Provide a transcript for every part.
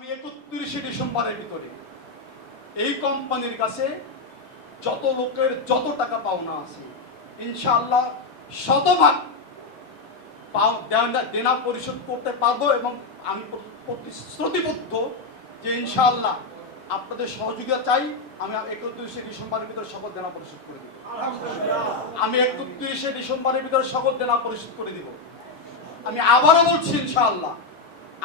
আগামী একত্রিশে ডিসেম্বরের ভিতরে এই কোম্পানির কাছে যত লোকের যত টাকা পাওনা আছে ইনশাআল্লাহ শতভাগ পাও- দেনা- পরিশোধ করতে পারব এবং আমি প্র- প্রতিশ্রুতিবদ্ধ যে ইনশাআল্লাহ আপনাদের সহযোগিতা চাই আমি একত্রিশে ডিসেম্বরের ভিতরে সকল দেনা পরিশোধ করে দিব। আমি একত্রিশে ডিসেম্বরের ভিতরে সকল দেনা পরিশোধ করে দিব। আমি আবারও বলছি ইনশাআল্লাহ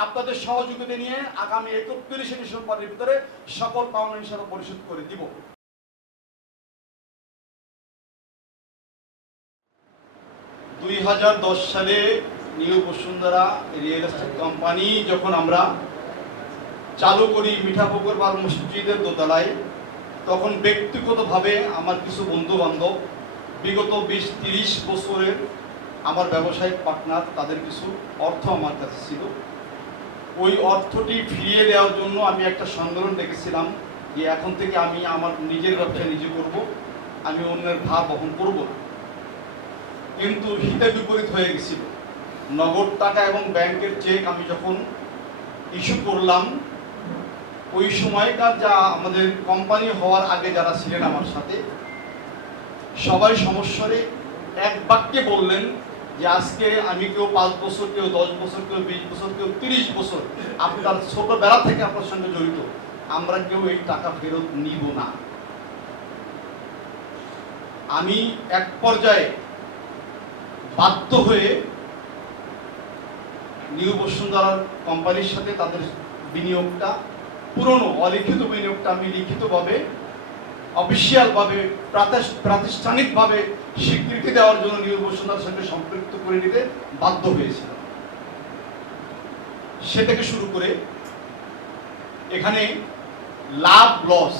আপনাদের সহযোগিতা নিয়ে আগামী একত্রিশে ডিসেম্বরের ভিতরে সকল পাওনা ইনশাআল্লাহ পরিশোধ করে দিব। দুই হাজার দশ সালে new Bashundhara real estate company যখন আমরা চালু করি মিঠাপুকুর বার মসজিদের দোতলায়, তখন ব্যক্তিগতভাবে আমার কিছু বন্ধু বান্ধব বিগত বিশ তিরিশ বছরের আমার ব্যবসায়িক পার্টনার তাদের কিছু অর্থ আমার কাছে ছিল। ওই অর্থটি ফিরিয়ে দেওয়ার জন্য আমি একটা সম্মেলন ডেকেছিলাম যে এখন থেকে আমি আমার নিজের ব্যবসা নিজে করব, আমি অন্যের ভাব বহন করব। কিন্তু হিতে বিপরীত হয়ে গেছিল। নগদ টাকা এবং ব্যাংকের চেক আমি যখন ইস্যু করলাম, ওই সময়কার যা আমাদের কোম্পানি হওয়ার আগে যারা ছিলেন আমার সাথে, সবাই সমস্যারে এক বাক্যে বললেন যে আজকে আমি কেউ পাঁচ বছর, কেউ দশ বছর, কেউ বিশ বছর, কেউ তিরিশ বছর আপনার ছোটবেলা থেকে আপনার সঙ্গে জড়িত, আমরা কেউ এই টাকা ফেরত নিব না। আমি এক পর্যায়ে বাধ্য হয়ে নিউ বসুন্ধরার কোম্পানির সাথে তাদের বিনিয়োগটা, পুরনো অলিখিত বিনিয়োগটা আমি লিখিতভাবে অফিসিয়ালভাবে প্রাতিষ্ঠানিকভাবে স্বীকৃতি দেওয়ার জন্য নিউ বসুন্ধরার সঙ্গে সম্পৃক্ত করে নিতে বাধ্য হয়েছিল। সে থেকে শুরু করে এখানে লাভ, লস।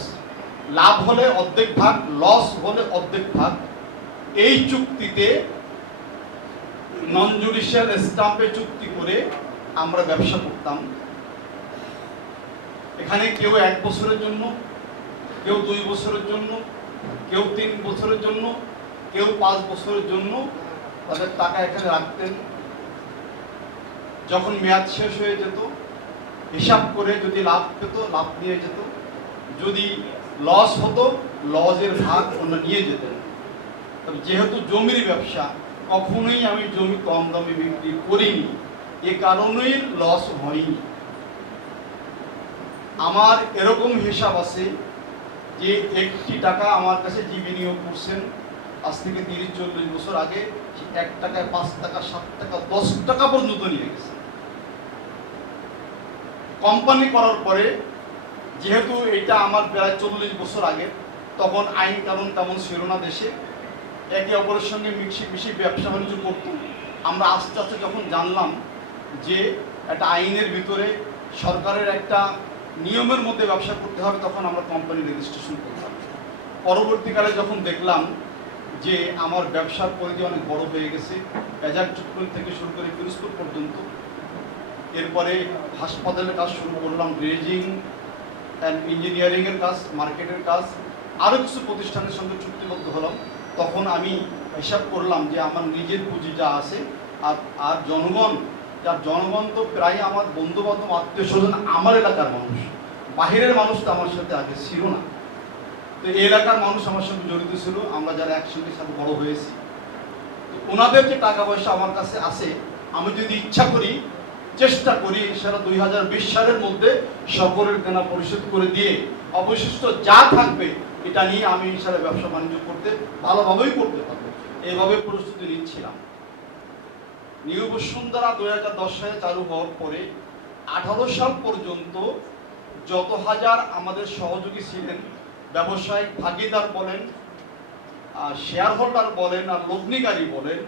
লাভ হলে অর্ধেক ভাগ, লস হলে অর্ধেক ভাগ। এই চুক্তিতে নন জুডিশিয়াল স্টাম্পে চুক্তি করে আমরা ব্যবসা করতাম। এখানে কেউ এক বছরের জন্য, কেউ দুই বছরের জন্য, কেউ তিন বছরের জন্য কেউ পাঁচ বছরের জন্য তাদের টাকা এখানে রাখতেন। যখন মেয়াদ শেষ হয়ে যেত, হিসাব করে যদি লাভ পেত, লাভ নিয়ে যেত। যদি লস হতো, লজের ভাগ অন্য নিয়ে যেতেন। তবে যেহেতু জমির ব্যবসা, কখনোই আমি জমি কম দামে বিক্রি করিনি। এ কারণেই লস হয়নি। আমার এরকম হিসাব আছে যে, একটি টাকা আমার কাছে যে বিনিয়োগ করছেন আজ থেকে তিরিশ, চল্লিশ বছর আগে এক টাকায় পাঁচ টাকা, সাত টাকা, দশ টাকা পর্যন্ত নিয়ে গেছে। কোম্পানি করার পরে, যেহেতু এটা আমার প্রায় চল্লিশ বছর আগে, তখন আইন কানুন তেমন ছিল না দেশে। একে অপরের সঙ্গে মিশে মিশে ব্যবসা বাণিজ্য করতাম আমরা আস্তে আস্তে যখন জানলাম যে একটা আইনের ভিতরে সরকারের একটা নিয়মের মধ্যে ব্যবসা করতে হবে, তখন আমরা কোম্পানি রেজিস্ট্রেশন করতাম পরবর্তীকালে যখন দেখলাম যে আমার ব্যবসার পরিধি অনেক বড় হয়ে গেছে। বাজার চুক্তি থেকে শুরু করে পিরোজপুর পর্যন্ত। এরপরে হাসপাতালের কাজ শুরু করলাম, ড্রেজিং অ্যান্ড ইঞ্জিনিয়ারিংয়ের কাজ, মার্কেটের কাজ। আরও কিছু প্রতিষ্ঠানের সঙ্গে চুক্তিবদ্ধ হলাম। তখন আমি হিসাব করলাম যে আমার নিজের পুঁজি যা আছে, আর আর জনগণ, যার জনগণ তো প্রায় আমার বন্ধু বান্ধব আত্মীয় স্বজন আমার এলাকার মানুষ। বাহিরের মানুষ তো আমার সাথে আগে ছিল না। তো এই এলাকার মানুষ আমার সঙ্গে জড়িত ছিল, আমরা যারা একসঙ্গে সাথে বড় হয়েছি। তো ওনাদের যে টাকা পয়সা আমার কাছে আছে, আমি যদি ইচ্ছা করি, চেষ্টা করি সেটা দুই হাজার বিশ সালের মধ্যে সকলের দেনা পরিশোধ করে দিয়ে অবশিষ্ট যা থাকবে, এটা নিয়ে আমি ইনশাল্লাহ ব্যবসা বাণিজ্য করতে ভালোভাবেই করতে পারব। এইভাবে প্রস্তুতি নিচ্ছিলাম। নিউ বসুন্ধরা দুই হাজার দশ সালে চালু হওয়ার পরে আঠারো সাল পর্যন্ত যত হাজার আমাদের সহযোগী ছিলেন ব্যবসায়িক ভাগিদার বলেন শেয়ার হোল্ডার বলেন আর লগ্নিকারী বলেন,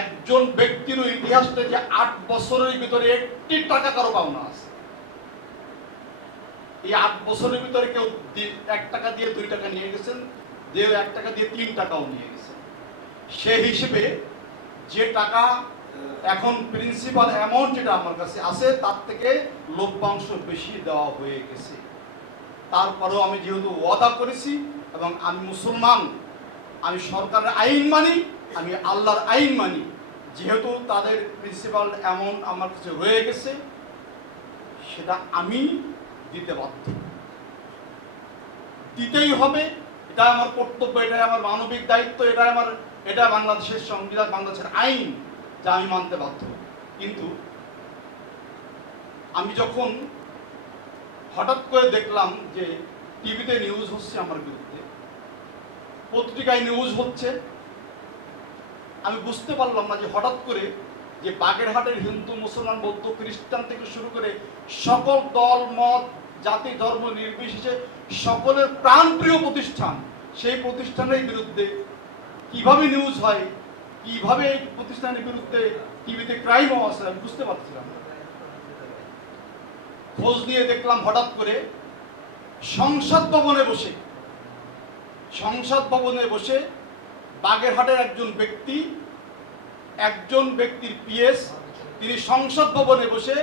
একজন ব্যক্তির ইতিহাসটা যে আট বছরের ভিতরে একটি টাকা কারও পাওনা আছে। এই আট বছরের ভিতরে কেউ এক টাকা দিয়ে দুই টাকা নিয়ে গেছেন কেউ এক টাকা দিয়ে তিন টাকাও নিয়ে গেছেন। সে হিসেবে যে টাকা এখন প্রিন্সিপাল অ্যামাউন্ট যেটা আমার কাছে আছে, তার থেকে লভ্যাংশ বেশি দেওয়া হয়ে গেছে। তারপরেও আমি যেহেতু ওয়াদা করেছি এবং আমি মুসলমান, আমি সরকারের আইন মানি, আমি আল্লাহর আইন মানি, যেহেতু তাদের প্রিন্সিপাল এমন আমার কাছে রয়ে গেছে, সেটা আমি দিতে বাধ্য। দিতেই হবে এটা আমার কর্তব্য, এটাই আমার মানবিক দায়িত্ব এটা আমার এটা বাংলাদেশের সংবিধান, বাংলাদেশের আইন, যা আমি মানতে বাধ্য। কিন্তু আমি যখন হঠাৎ করে দেখলাম যে টিভিতে নিউজ হচ্ছে আমার বিরুদ্ধে পত্রিকায় নিউজ হচ্ছে আমি বুঝতে পারলাম না যে হঠাৎ করে যে বাগেরহাটের হিন্দু, মুসলমান, বৌদ্ধ, খ্রিস্টান থেকে শুরু করে সকল দল, মত, জাতি, ধর্ম নির্বিশেষে সকলের প্রাণপ্রিয় প্রতিষ্ঠান, সেই প্রতিষ্ঠানের বিরুদ্ধে কীভাবে নিউজ হয়, কীভাবে এই প্রতিষ্ঠানের বিরুদ্ধে টিভিতে ক্রাইম আছে আমি বুঝতে পারছিলাম না। খোঁজ নিয়ে দেখলাম হঠাৎ করে সংসদ ভবনে বসে, সংসদ ভবনে বসে বাগেরহাটের একজন ব্যক্তি, একজন ব্যক্তির পিএস, তিনি সংসদ ভবনে বসে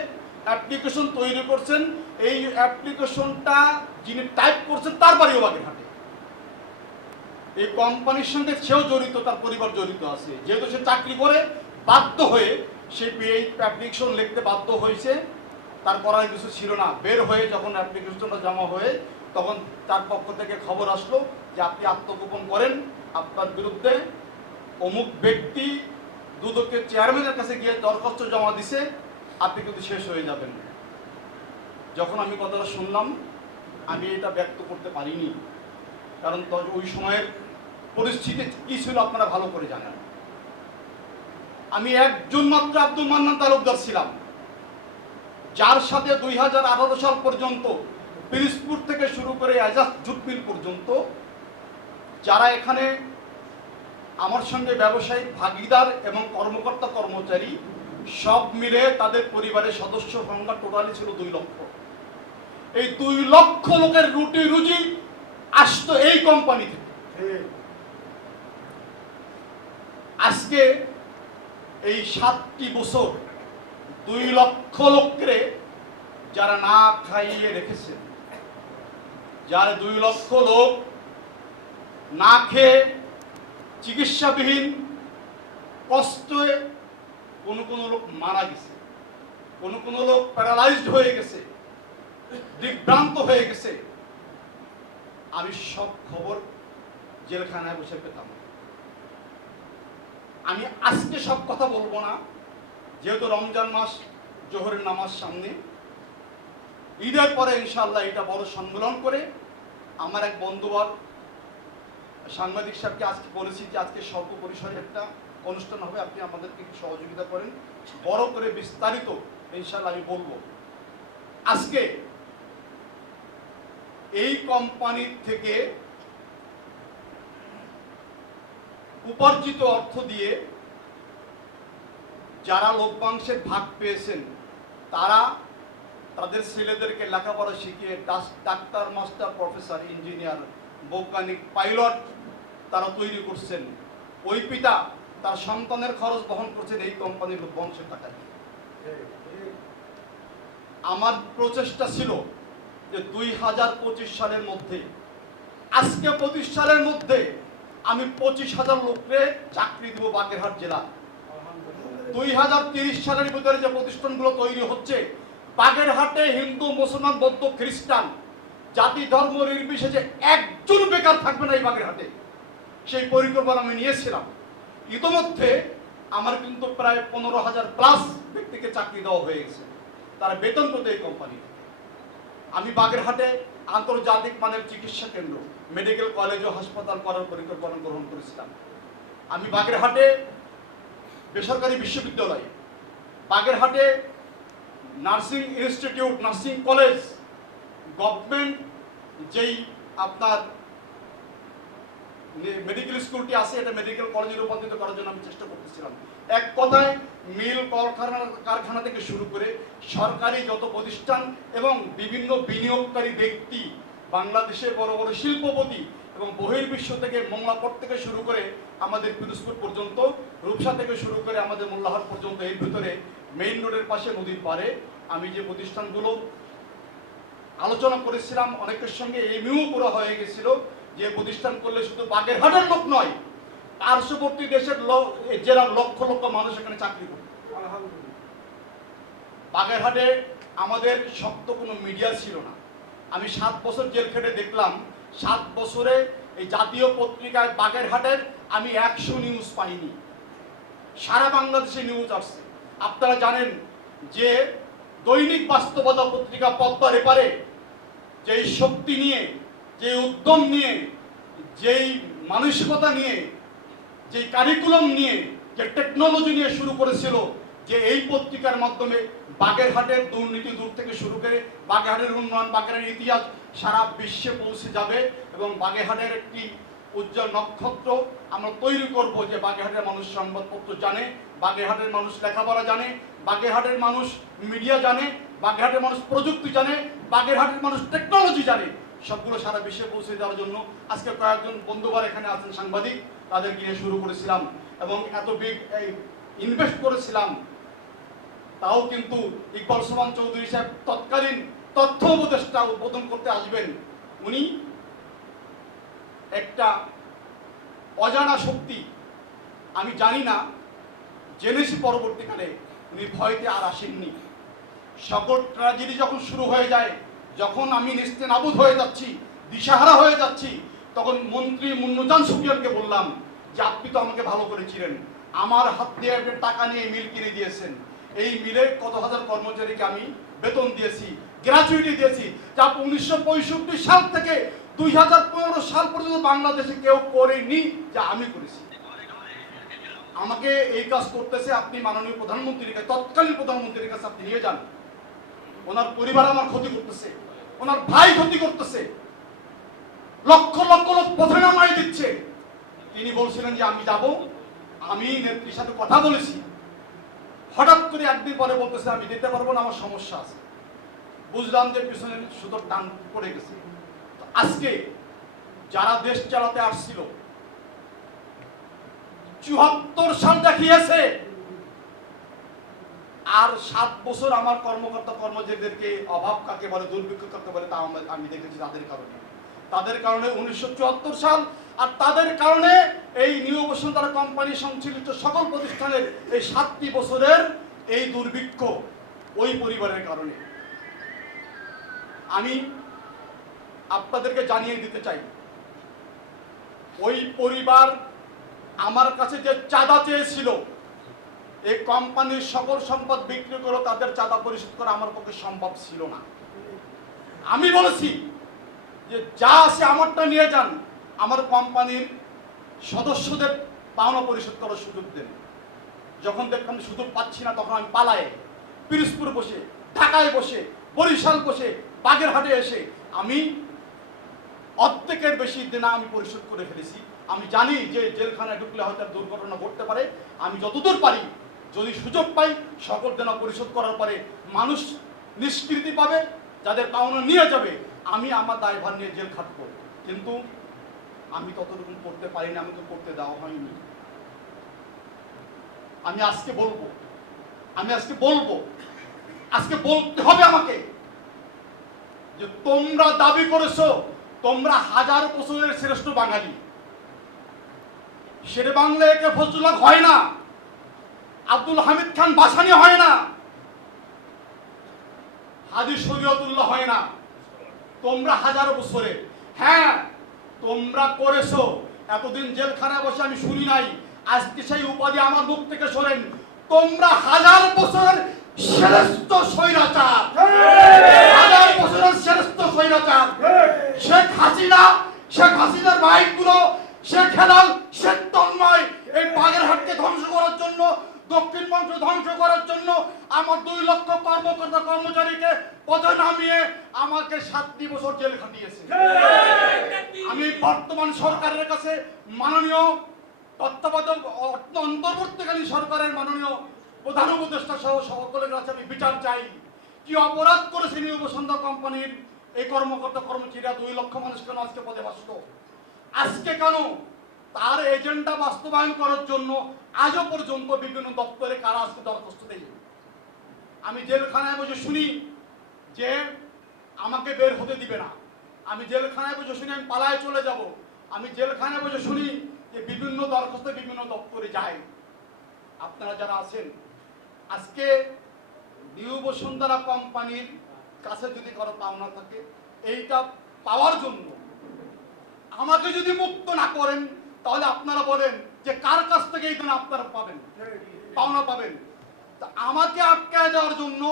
অ্যাপ্লিকেশন তৈরি করছেন। এই অ্যাপ্লিকেশনটা যিনি টাইপ করছেন, তার বাড়িও বাগেরহাটে। এই কোম্পানির সঙ্গে সেও জড়িত, তার পরিবার জড়িত আছে। যেহেতু সে চাকরি করে, বাধ্য হয়ে সে অ্যাপ্লিকেশন লিখতে বাধ্য হয়েছে। তার করার কিছু ছিল না। বের হয়ে যখন অ্যাপ্লিকেশনটা জমা হয়ে তখন তার পক্ষ থেকে খবর আসলো যে আপনি আত্মগোপন করেন। আপনার বিরুদ্ধে অমুক ব্যক্তি দুদকের চেয়ারম্যানের কাছে গিয়ে দরখাস্ত জমা দিছে, আপনি কিন্তু শেষ হয়ে যাবেন। যখন আমি কথাটা শুনলাম, আমি এটা ব্যক্ত করতে পারিনি। কারণ ওই সময়ের পরিস্থিতি কি ছিল আপনারা ভালো করে জানেন। আমি একজন মাত্র আব্দুল মান্নান তালুকদার ছিলাম। যার সাথে দুই হাজার আঠারো সাল পর্যন্ত পিরিসপুর থেকে শুরু করে এজাজ জুটমিল পর্যন্ত যারা এখানে আমার সঙ্গে ব্যবসায়িক ভাগিদার এবং কর্মকর্তা কর্মচারী সব মিলে তাদের পরিবারের সদস্য সংখ্যা টোটালি ছিল দুই লক্ষ। এই দুই লক্ষ লোকের রুটি রুজি আসতো এই কোম্পানি থেকে। আজকে এই সাতটি বছর দুই লক্ষ লোককে যারা না খাইয়ে রেখেছে। যার দুই লক্ষ লোক না খেয়ে চিকিৎসাবিহীন কষ্টে কোনো কোনো লোক মারা গেছে, কোনো কোনো লোক প্যারালাইজড হয়ে গেছে দিগ্ভ্রান্ত হয়ে গেছে। আমি সব খবর জেলখানায় বসে পেতাম। আমি আজকে সব কথা বলব না। যেহেতু রমজান মাস, জোহরের নামাজ সামনে, ঈদের পরে ইনশাল্লাহ এটা বড় সম্মেলন করে আমার এক বন্ধুবর সাংবাদিক সাহেবকে আজকে বলেছি যে আজকে স্বল্প পরিসরে একটা অনুষ্ঠান হবে, আপনি আমাদেরকে একটু সহযোগিতা করেন। বড় করে বিস্তারিত ইনশাল্লাহ আমি বলব। আজকে এই কোম্পানির থেকে উপার্জিত অর্থ দিয়ে যারা লভ্যাংশের ভাগ পেয়েছেন, তারা তাদের ছেলেদেরকে লেখাপড়া শিখিয়ে ডাক্তার, মাস্টার, প্রফেসর, ইঞ্জিনিয়ার, বৈজ্ঞানিক, পাইলট তারা তৈরি করছেন। ওই পিতা তার সন্তানের খরচ বহন করছেন এই কোম্পানির লভ্যাংশের টাকা দিয়ে। আমার প্রচেষ্টা ছিল যে দুই হাজার পঁচিশ সালের মধ্যে, আজকে পঁচিশ সালের মধ্যে আমি পঁচিশ হাজার লোককে চাকরি দেবো বাগেরহাট জেলা। দুই হাজার তিরিশ সালের ভিতরে যে প্রতিষ্ঠানগুলো তৈরি হচ্ছে, বাগেরহাটে হিন্দু, মুসলমান, বৌদ্ধ, খ্রিস্টান, জাতি, ধর্ম, নির্বিশেষে একজন বেকার থাকবে না এই বাগেরহাটে। সেই পরিকল্পনা আমি নিয়েছিলাম। ইতোমধ্যে আমার কিন্তু প্রায় পনেরো হাজার প্লাস ব্যক্তিকে চাকরি দেওয়া হয়ে গেছে। তারা বেতন পেত এই কোম্পানি আমি বাগেরহাটে আন্তর্জাতিক মানের চিকিৎসা কেন্দ্র মেডিকেল কলেজ ও হাসপাতাল করার পরিকল্পনা গ্রহণ করেছিলাম। আমি বাগেরহাটে বেসরকারি বিশ্ববিদ্যালয়, বাগেরহাটে nursing institute, nursing college, government যেই আপনার মেডিকেল স্কুলটি আছে, এটা মেডিকেল কলেজে রূপান্তরিত করার জন্য আমি চেষ্টা করতেছিলাম। এক কথায়, মিল কলকারখানা কারখানা থেকে শুরু করে সরকারি যত প্রতিষ্ঠান এবং বিভিন্ন বিনিয়োগকারী ব্যক্তি, বাংলাদেশের বড় বড় শিল্পপতি এবং বহির্বিশ্ব থেকে মংলাকট থেকে শুরু করে আমাদের পিরোজপুর পর্যন্ত রূপসা থেকে শুরু করে আমাদের মোল্লাহাট পর্যন্ত এর ভিতরে মেইন রোডের পাশে নদীর পারে আমি যে প্রতিষ্ঠানগুলো আলোচনা করেছিলাম অনেকের সঙ্গে এমনিও করা হয়ে গেছিল যে প্রতিষ্ঠান করলে শুধু বাগেরহাটের লোক নয় পার্শ্ববর্তী দেশের জেলার লক্ষ লক্ষ মানুষ এখানে চাকরি করে। বাগেরহাটে আমাদের শক্ত কোনো মিডিয়া ছিল না। আমি সাত বছর জেল খেটে দেখলাম সাত বছরে এই জাতীয় পত্রিকায় বাগেরহাটের আমি একশো নিউজ পাইনি। সারা বাংলাদেশে নিউজ আসছে। আপনারা জানেন যে দৈনিক বাস্তবতা পত্রিকা পদ্মার এপারে যেই শক্তি নিয়ে যে উদ্যম নিয়ে, যেই মানসিকতা নিয়ে যে কারিকুলাম নিয়ে, যে টেকনোলজি নিয়ে শুরু করেছিল যে এই পত্রিকার মাধ্যমে বাগেরহাটের দুর্নীতি দূর থেকে শুরু করে বাগেরহাটের উন্নয়ন, বাগেরহাটের ইতিহাস সারা বিশ্বে পৌঁছে যাবে এবং বাগেরহাটের একটি উজ্জ্বল নক্ষত্র আমরা তৈরি করব যে বাগেরহাটের মানুষ সংবাদপত্র জানে, বাগেরহাটের মানুষ লেখাপড়া জানে, বাগেরহাটের মানুষ মিডিয়া জানে, বাগেরহাটের মানুষ প্রযুক্তি জানে, বাগেরহাটের মানুষ টেকনোলজি জানে। সবগুলো সারা বিশ্বে পৌঁছে দেওয়ার জন্য আজকে কয়েকজন বন্ধুবার এখানে আছেন সাংবাদিক, তাদের নিয়ে শুরু করেছিলাম এবং এত বিগ ইনভেস্ট করেছিলাম। তাও কিন্তু ইকবাল সুমান চৌধুরী সাহেব তৎকালীন তথ্য উপদেষ্টা উদ্বোধন করতে আসবেন। উনি একটা অজানা শক্তি। আমি জানি না জেনেছি পরবর্তীকালে উনি ভয়তে আর আসেননি। সকল ট্র্যাজেডি যখন শুরু হয়ে যায়, যখন আমি নিস্তে নাবুদ হয়ে যাচ্ছি, দিশাহারা হয়ে যাচ্ছি, তখন মন্ত্রী মুন্নুজান সুফিয়ানকে বললাম যে, আপনি তো আমাকে ভালো করে চিনেন। আমার হাত দিয়ে টাকা নিয়ে মিল কিনে দিয়েছেন। এই মিলে কত হাজার কর্মচারীকে আমি বেতন দিয়েছি গ্র্যাচুইটি দিয়েছি, যা উনিশশো পঁয়ষট্টি সাল থেকে দুই হাজার পনেরো সাল পর্যন্ত বাংলাদেশে কেউ করেনি, যা আমি করেছি। আমাকে এই কাজ করতেছে আপনি মাননীয় প্রধানমন্ত্রীর কাছে, তৎকালীন প্রধানমন্ত্রীর কাছে আপনি নিয়ে যান। ওনার পরিবার আমার ক্ষতি করতেছে, ওনার ভাই ক্ষতি করতেছে, লক্ষ লক্ষ লোক পথে নামাই দিচ্ছে। তিনি বলছিলেন যে আমি যাব, আমি নেত্রীর সাথে কথা বলেছি। হঠাৎ করে একদিন পরে বলতেছে, আমি দিতে পারব না, আমার সমস্যা আছে। বুঝলাম যে পিছনে সুতোর টান পড়ে গেছে। আজকে যারা দেশ চালাতে আসছিল, চুয়াত্তর সাল দেখিয়েছে। আর সাত বছর আমার কর্মকর্তা কর্মচারীদেরকে অভাব কাকে বলে, দুর্ভিক্ষ কাকে বলে, তা আমি দেখেছি তাদের কারণে। তাদের কারণে উনিশশো চুয়াত্তর সাল আর তাদের কারণে এই নিউ বসুন্ধরা কোম্পানি সংশ্লিষ্ট সকল প্রতিষ্ঠানের এই সাতটি বছরের এই দুর্ভিক্ষ ওই পরিবারের কারণে। আমি আপনাদেরকে জানিয়ে দিতে চাই, ওই পরিবার আমার কাছে যে চাঁদা চেয়েছিল, এই কোম্পানির সকল সম্পদ বিক্রি করে তাদের চাঁদা পরিশোধ করা আমার পক্ষে সম্ভব ছিল না। আমি বলেছি যে যা আছে আমারটা নিয়ে যান। আমার কোম্পানির সদস্যদের পাওনা পরিশোধ করার সুযোগ দেন। যখন দেখলাম সুযোগ পাচ্ছি না, তখন আমি পালাই পিরিসপুর বসে, ঢাকায় বসে, বরিশাল বসে, বাগেরহাটে এসে আমি অর্ধেকের বেশি দেনা আমি পরিশোধ করে ফেলেছি। আমি জানি যে জেলখানায় ঢুকলে হয়তো দুর্ঘটনা ঘটতে পারে। আমি যতদূর পারি যদি সুযোগ পাই, সকল দেনা পরিশোধ করার পরে মানুষ নিষ্কৃতি পাবে, যাদের পাওনা নিয়ে যাবে, আমি আমার দায়ভার নিয়ে জেল খাটবো। কিন্তু আমি ততটুকু করতে পারি না আমাকে করতে দেওয়া হয়নি। আমি আজকে বলব, আমি আজকে বলব, আজকে বলতে হবে আমাকে যে তোমরা দাবি করেছ, তোমরা হাজার বছরের শ্রেষ্ঠ বাঙালি। শেরে বাংলা একে ফজলুল্লাহ হয় না, আব্দুল হামিদ খান বাসানি হয় না হাদি শরীয়তুল্লাহ হয় না। তোমরা হাজার বছরে হ্যাঁ তোমরা করেছ। এতদিন জেলখানায় বসে আমি শুনি নাই। আজকে সেই উপাধি আমার মুখ থেকে শোনেন। তোমরা হাজার বছরের শ্রেষ্ঠ স্বৈরাচার। হাজার বছরের শ্রেষ্ঠ স্বৈরাচার। শেখ হাসিনা, শেখ হাসিনার বাইকগুলো, শেখ হেলাল, শেখ তন্ময় এই বাগেরহাটকে ধ্বংস করার জন্য দক্ষিণবঙ্গ ধ্বংস করার জন্য আমার দুই লক্ষ কর্মকর্তা কর্মচারীকে পথে নামিয়ে আমাকে সাতটি বছর জেল খাটিয়েছে। আমি বর্তমান সরকারের কাছে মাননীয় তত্ত্বাবধায়ক অন্তর্বর্তীকালীন সরকারের মাননীয় প্রধান উপদেষ্টা সহ সকলের কাছে আমি বিচার চাই। কি অপরাধ করেছে নিউ বসন্ত কোম্পানির এই কর্মকর্তা কর্মচারীরা? দুই লক্ষ মানুষ কেন আজকে পদে বাসত আজকে কেন তার এজেন্ডা বাস্তবায়ন করার জন্য আজও পর্যন্ত বিভিন্ন দপ্তরে কারা আজকে দরখাস্ত দেয় আমি জেলখানায় বসে শুনি যে আমাকে বের হতে দিবে না। আমি জেলখানায় বসে শুনি, আমি পালায় চলে যাব। আমি জেলখানায় বসে শুনি যে বিভিন্ন দরখাস্ত বিভিন্ন দপ্তরে যায়। আপনারা যারা আছেন, আজকে নিউ বসুন্ধরা কোম্পানির কাছে যদি কারও পাওনা থাকে, এইটা পাওয়ার জন্য আমাকে যদি মুক্ত না করেন তাহলে আপনারা বলেন যে কার কাছ থেকে এইখানে আপনারা পাবেন? পাওনা পাবেন। তা আমাকে আটকায় দেওয়ার জন্য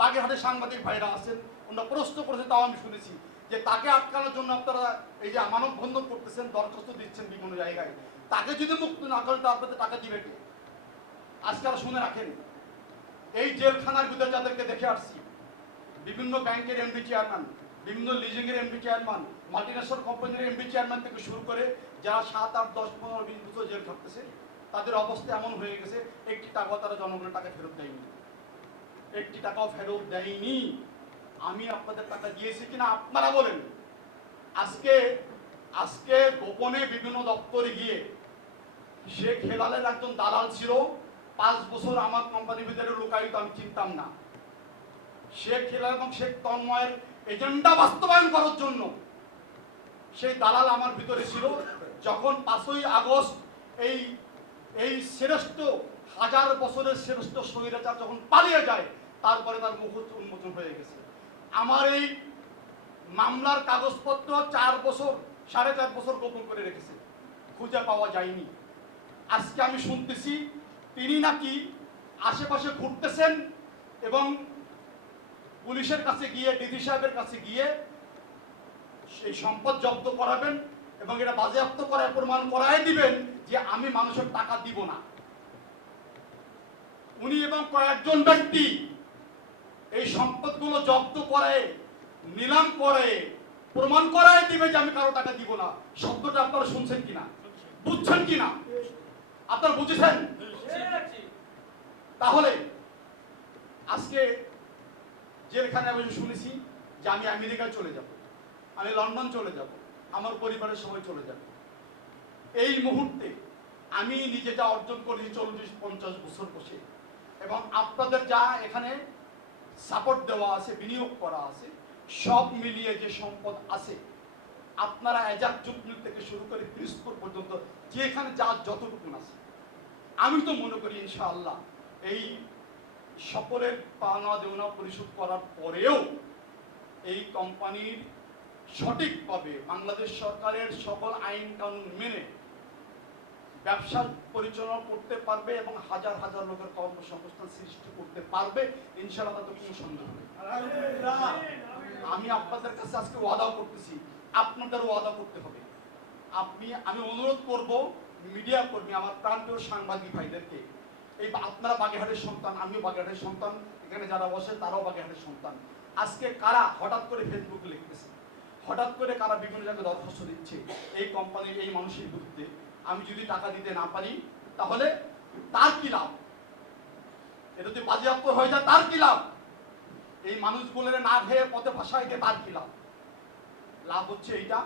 বাগেরহাটে সাংবাদিক ভাইরা আছেন, ওনারা প্রশ্ন করেছে, তাও আমি শুনেছি যে তাকে আটকানোর জন্য আপনারা এই যে মানব বন্ধন করতেছেন, দরখাস্ত দিচ্ছেন বিভিন্ন জায়গায়। তাকে যদি মুক্ত না করেন তো আপনাদের টাকা দিবে কে? আজকাল শুনে রাখেন। এই জেলখানার ভিতরে যাদেরকে দেখে আসছি, বিভিন্ন ব্যাংকের এমডি চেয়ারম্যান বিভিন্ন লিজিংয়ের এমডি চেয়ারম্যান মাল্টিনেশনাল কোম্পানির এমডি চেয়ারম্যান থেকে শুরু করে যারা সাত, আট, দশ, পনেরো, বিশ বছর জেল খাটতেছে, তাদের অবস্থা এমন হয়ে গেছে, একটি টাকাও তারা জনগণের টাকা ফেরত দেয়নি। একটি টাকাও ফেরত দেয়নি। আমি আপনাদের টাকা দিয়েছি কিনা আপনারা বলেন। আজকে আজকে গোপনে বিভিন্ন দপ্তরে গিয়ে শেখ হেলালের একজন দালাল ছিল, পাঁচ বছর আমার কোম্পানির ভিতরে লোকায়িত, আমি চিনতাম না। শেখ হেলাল এবং শেখ তন্ময়ের এজেন্ডা বাস্তবায়ন করার জন্য সেই দালাল আমার ভিতরে ছিল। যখন পাঁচই আগস্ট এই এই শ্রেষ্ঠ হাজার বছরের শ্রেষ্ঠ স্বৈরাচার যখন পালিয়ে যায়, তারপরে তার মুখ উন্মোচন হয়ে গেছে। আমার এই মামলার কাগজপত্র চার বছর, সাড়ে চার বছর গোপন করে রেখেছে। খুঁজে পাওয়া যায়নি। আজকে আমি শুনতেছি তিনি নাকি আশেপাশে ঘুরতেছেন এবং পুলিশের কাছে গিয়ে ডিসি সাহেবের কাছে গিয়ে সেই সম্পদ জব্দ করাবেন এবং এটা বাজেয়াপ্ত করায় প্রমাণ করাই দিবেন যে আমি মানুষের টাকা দিব না। উনি এবং কয়েকজন ব্যক্তি এই সম্পদগুলো জব্দ করে, নিলাম করে, প্রমাণ করাই দিবে যে আমি কারও টাকা দিব না। শব্দটা আপনারা শুনছেন কিনা? বুঝছেন কিনা? আপনারা বুঝেছেন? তাহলে আজকে জেলখানে আমি শুনেছি যে আমি আমেরিকায় চলে যাব। আমি লন্ডন চলে যাব। আমার পরিবারের সবাই চলে যাবে। এই মুহূর্তে আমি নিজে যা অর্জন করেছি চল্লিশ, পঞ্চাশ বছর বসে, এবং আপনাদের যা এখানে সাপোর্ট দেওয়া আছে, বিনিয়োগ করা আছে, সব মিলিয়ে যে সম্পদ আছে, আপনারা এজাক জুটমিল থেকে শুরু করে পিরিসপুর পর্যন্ত যেখানে যা যতটুকুন আছে, আমি তো মনে করি ইনশাআল্লাহ এই সকলের পাওনা দেওনা পরিশোধ করার পরেও এই কোম্পানির সঠিকভাবে বাংলাদেশ সরকারের সকল আইন কানুন মেনে ব্যবসা পরিচালনা করতে পারবে এবং হাজার হাজার লোকের কর্মসংস্থান সৃষ্টি করতে পারবে, ইনশাআল্লাহ তাতে কোনো সন্দেহ নেই। আমি আপনাদের কাছে আজকে ওয়াদা করতেছি, আপনাদের ওয়াদা করতে হবে। আপনি, আমি অনুরোধ করব মিডিয়া কর্মী, আমার প্রান্তীয় সাংবাদিক ভাইদেরকে, এই আপনারা বাগেরহাটের সন্তান, আমিও বাগেরহাটের সন্তান, এখানে যারা বসে তারাও বাগেরহাটের সন্তান। আজকে কারা হঠাৎ করে ফেসবুকে লিখতেছে? হঠাৎ করে কারা বিভিন্ন জায়গায় দরখাস্ত দিচ্ছে, এই কোম্পানির এই মানুষের বিরুদ্ধে আমি যদি টাকা দিতে না পারি, তাহলে তার কি লাভ? এটা যদি বাজেয়াপ্ত হয়ে যায়, তার কি লাভ? এই মানুষগুলোর না খেয়ে পথে ভাষায় দিয়ে তার কি লাভ? লাভ হচ্ছে এইটা,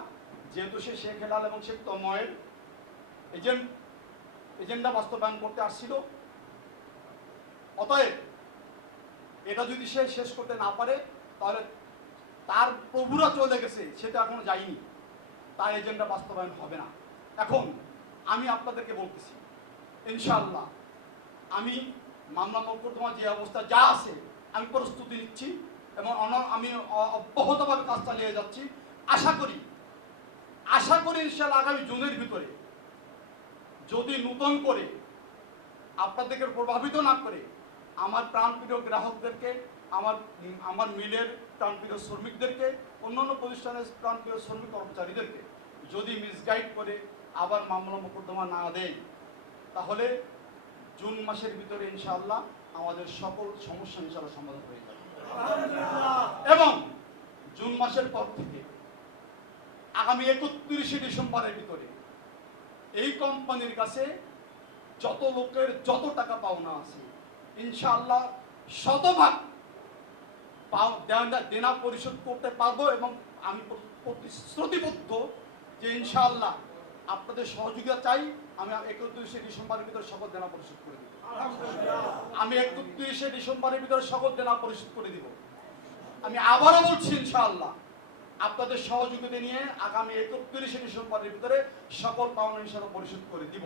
যেহেতু সে শেখ হেলাল এবং শেখ তন্ময়ের এজেন্ট, এজেন্ডা বাস্তবায়ন করতে আসছিল। অতএব এটা যদি সে শেষ করতে না পারে, তাহলে তার প্রভুরা চলে গেছে, সেটা এখনও যায়নি। তার এজেন্ডা বাস্তবায়ন হবে না। এখন আমি আপনাদেরকে বলতেছি, ইনশাআল্লাহ, আমি মামলা মোকদ্দমা যে অবস্থা যা আছে, আমি প্রস্তুতি নিচ্ছি এবং আমি অব্যাহতভাবে কাজ চালিয়ে যাচ্ছি। আশা করি আশা করি ইনশাআল্লাহ আগামী জুনের ভিতরে যদি নূতন করে আপনাদেরকে প্রভাবিত না করে, আমার প্রাণপ্রিয় গ্রাহকদেরকে, আমার আমার মিলের প্রাণপ্রিয় শ্রমিকদেরকে অন্যান্য প্রতিষ্ঠানের প্রাণপ্রিয় শ্রমিক কর্মচারীদেরকে যদি মিসগাইড করে আবার মামলা মোকদ্দমা না দেয় তাহলে জুন মাসের ভিতরে ইনশাআল্লাহ আমাদের সকল সমস্যা ইনশাআল্লাহ সমাধান হয়ে যাবে। এবং জুন মাসের পর থেকে আগামী একত্রিশে ডিসেম্বরের ভিতরে এই কোম্পানির কাছে যত লোকের যত টাকা পাওনা আছে ইনশাআল্লাহ শতভাগ দেনা- দেনা পরিশোধ করতে পারব এবং আমি প্র- প্রতিশ্রুতিবদ্ধ যে ইনশাআল্লাহ আপনাদের সহযোগিতা চাই আমি একত্রিশে ডিসেম্বরের ভিতরে সকল দেনা পরিশোধ করে দিব। আমি একত্রিশে ডিসেম্বরের ভিতরে সকল দেনা পরিশোধ করে দিব। আমি আবারও বলছি ইনশাআল্লাহ আপনাদের সহযোগিতা নিয়ে আগামী একত্রিশে ডিসেম্বরের ভিতরে সকল পাওনা ইনশাআল্লাহ পরিশোধ করে দিব।